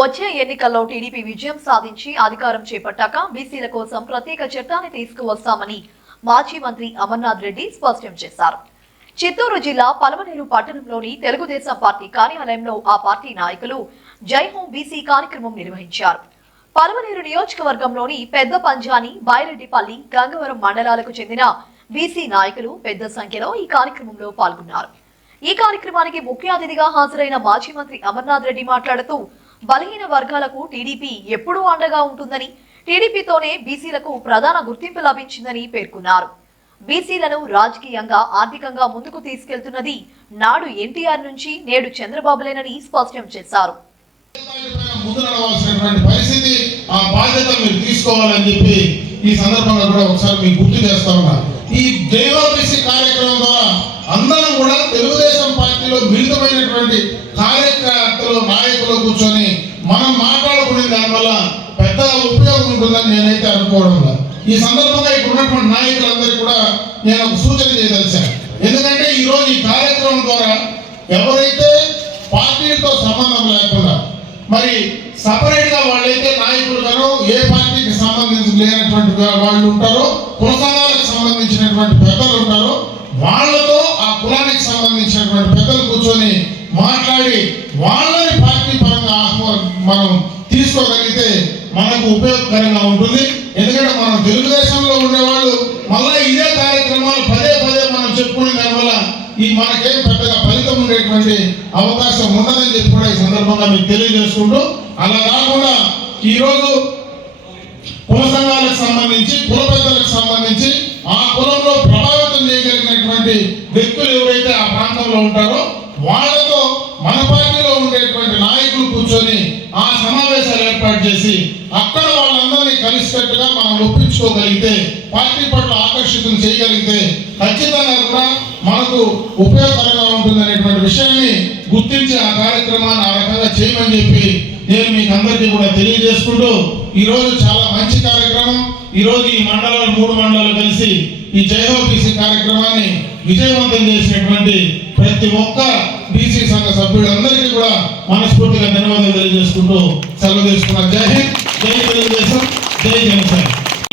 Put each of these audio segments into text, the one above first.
వచ్చే ఎన్నికల్లో టీడీపీ విజయం సాధించి అధికారం చేపట్టాక బీసీల కోసం ప్రత్యేక చట్టాన్ని తీసుకువస్తామని మాజీ మంత్రి అమర్నాథ్ రెడ్డి స్పష్టం చేశారు. చిత్తూరు జిల్లా పలమనేరు పట్టణంలోని తెలుగుదేశం పార్టీ కార్యాలయంలో ఆ పార్టీ నాయకులు జై హోం బీసీ కార్యక్రమం నిర్వహించారు. పలమనేరు నియోజకవర్గంలోని పెద్ద పంజాని, బైరెడ్డిపల్లి, గంగవరం మండలాలకు చెందిన బీసీ నాయకులు పెద్ద సంఖ్యలో ఈ కార్యక్రమంలో పాల్గొన్నారు. ఈ కార్యక్రమానికి ముఖ్య అతిథిగా హాజరైన మాజీ మంత్రి అమర్నాథ్ రెడ్డి మాట్లాడుతూ బలహీన వర్గాలకు టీడీపీ ఎప్పుడూ అండగా ఉంటుందని, టీడీపీతోనే బీసీలకు ప్రధాన గుర్తింపు లభించిందని పేర్కొన్నారు. బీసీలను రాజకీయంగా, ఆర్థికంగా ముందుకు తీసుకెళ్తున్నది నాడు ఎన్టీఆర్ నుంచి నేడు చంద్రబాబులేనని స్పష్టం చేశారు. ఈ సందర్భంగా కూడా ఒకసారి మీకు గుర్తు చేస్తా ఉన్నా. ఈ జైఓబీసీ కార్యక్రమం ద్వారా అందరం కూడా తెలుగుదేశం పార్టీలో మిళితమైనటువంటి కార్యకర్తలు, నాయకులు కూర్చొని మనం మాట్లాడుకునే దానివల్ల పెద్దగా ఉపయోగం ఉంటుందని నేనైతే అనుకోవడం లేదు. ఈ సందర్భంగా ఇక్కడ ఉన్నటువంటి నాయకులందరికీ కూడా నేను ఒక సూచన చేయదలిచాను. ఎందుకంటే ఈరోజు ఈ కార్యక్రమం ద్వారా ఎవరైతే పార్టీలతో సంబంధం లేకుండా మరి సపరేట్ గా వాళ్ళైతే నాయకులు గాను ఏ పార్టీకి సంబంధించి లేనటువంటి వాళ్ళు ఉంటారో, కుల సంఘాలకు సంబంధించినటువంటి పెద్దలు ఉంటారో, వాళ్ళతో ఆ కులానికి సంబంధించినటువంటి పెద్దలు కూర్చొని మాట్లాడి వాళ్ళని పార్టీ పరంగా మనం తీసుకోగలిగితే మనకు ఉపయోగకరంగా ఉంటుంది. ఎందుకంటే మనం తెలుగుదేశంలో ఉండేవాళ్ళు మళ్ళీ ఇదే కార్యక్రమాలు పదే పదే మనం చెప్పుకునే దానివల్ల ఈ మనకేం పెద్దగా ఫలితం ఉండేటువంటి అవకాశం ఉండదని చెప్పి కూడా ఈ సందర్భంగా మీకు తెలియజేసుకుంటూ, అలా కాకుండా ఈరోజు కుల సంఘాలకు సంబంధించి, కుల పెద్దలకు సంబంధించి ఆ కులంలో ప్రభావితం చేయగలిగినటువంటి వ్యక్తులు ఎవరైతే ఆ ప్రాంతంలో ఉంటారో వాళ్ళతో మన పార్టీలో ఉండేటువంటి నాయకులు కూర్చొని ఆ సమావేశాలు ఏర్పాటు చేసి అక్కడ వాళ్ళందరినీ కలిసికట్టుగా మనం ఒప్పించుకోగలిగితే, పార్టీ పట్ల ఆకర్షితం చేయగలిగితే ఖచ్చితంగా కూడా మనకు ఉపయోగకరంగా ఉంటుందనేటువంటి విషయాన్ని గుర్తించి ఆ కార్యక్రమాన్ని ఆ రకంగా చేయమని చెప్పి నేను మీకు అందరికీ కూడా తెలియజేసుకుంటూ, ఈరోజు చాలా మంచి కార్యక్రమం. ఈరోజు ఈ మండలాలు 3 మండలాలు కలిసి ఈ జైఓబీసీ కార్యక్రమాన్ని విజయవంతం చేసినటువంటి ప్రతి ఒక్క బీసీ సంఘ సభ్యులందరికీ కూడా మనస్ఫూర్తిగా ధన్యవాదాలు తెలియజేసుకుంటూ సెలవు తీసుకున్నాం. జై హింద్, జై తెలుగుదేశం, జై జనసేన.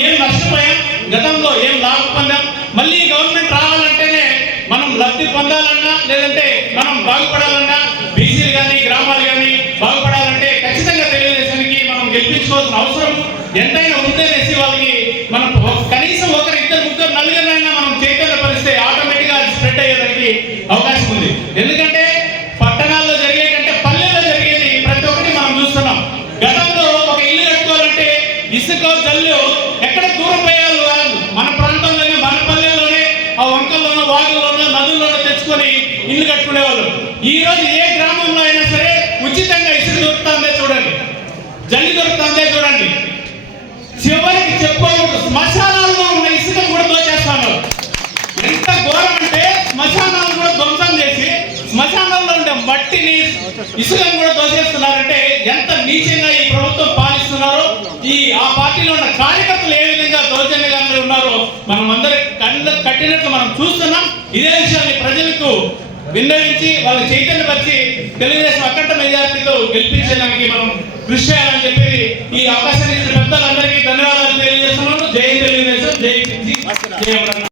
ఏం నష్టపోయాం, గతంలో ఏం లాభం పొందాం, మళ్ళీ గవర్నమెంట్ రావాలంటేనే మనం లబ్ధి పొందాలన్నా లేదంటే మనం బాగుపడాలన్నా, బీసీలు కానీ గ్రామాలు కానీ బాగుపడాలంటే ఖచ్చితంగా తెలుగుదేశానికి మనం గెలిపించుకోవాల్సిన అవసరం ఎంతైనా ఉందనేసి వాళ్ళకి మనం కనీసం 1, 2, 3, 4 మనం చైతన్యపరిస్తే ఆటోమేటిక్గా స్ప్రెడ్ అయ్యేదానికి అవకాశం ఉంది. ఎందుకంటే పట్టణాల్లో జరిగే కంటే పల్లెల్లో జరిగేది ప్రతి ఒక్కటి మనం చూస్తున్నాం. గతంలో ఒక ఇల్లు కట్టుకోవాలంటే ఇసుక, జల్లు ఎక్కడ దూరం పోయాలి, మన ప్రాంతంలోనే, మన పల్లెల్లోనే ఆ వంకల్లోనో, వాగుల్లోనో, నదుల్లోనో తెచ్చుకొని ఇల్లు కట్టుకునేవాళ్ళు. ఈ రోజు ఏ గ్రామంలో అయినా సరే ఉచితంగా ఇసుక దొరుకుతుందే చూడండి, జల్లి దొరుకుతుందే చూడండి. చివరికి చెప్పుకోకూడదు, శ్మశానాల్లో ఉన్న ఇసుక కూడా దోచేస్తాను. ఎంత ఘోరం అంటే శ్మశానాలు కూడా ధ్వంసం చేసి శ్మశానాల్లో ఉండే మట్టిని, ఇసుకను కూడా దోచేస్తున్నారంటే ఎంత నీచంగా ఈ ప్రభుత్వం పాలిస్తున్నారో, ఆ పార్టీలో ఉన్న కార్యకర్తలు ఏ విధంగా దౌర్జన్యంగా ఉన్నారో మనం అందరి కళ్ళు కట్టినట్లు మనం చూస్తున్నాం. ఇదే విషయాన్ని ప్రజలకు విన్నవించి వాళ్ళని చైతన్యపరిచి తెలుగుదేశం అఖండ మెజార్టీతో గెలిపించడానికి మనం కృషి చేయాలని చెప్పి ఈ అవకాశాన్ని ఇచ్చిన పెద్దలందరికీ ధన్యవాదాలు తెలియజేస్తున్నాను. జై తెలుగుదేశం, జై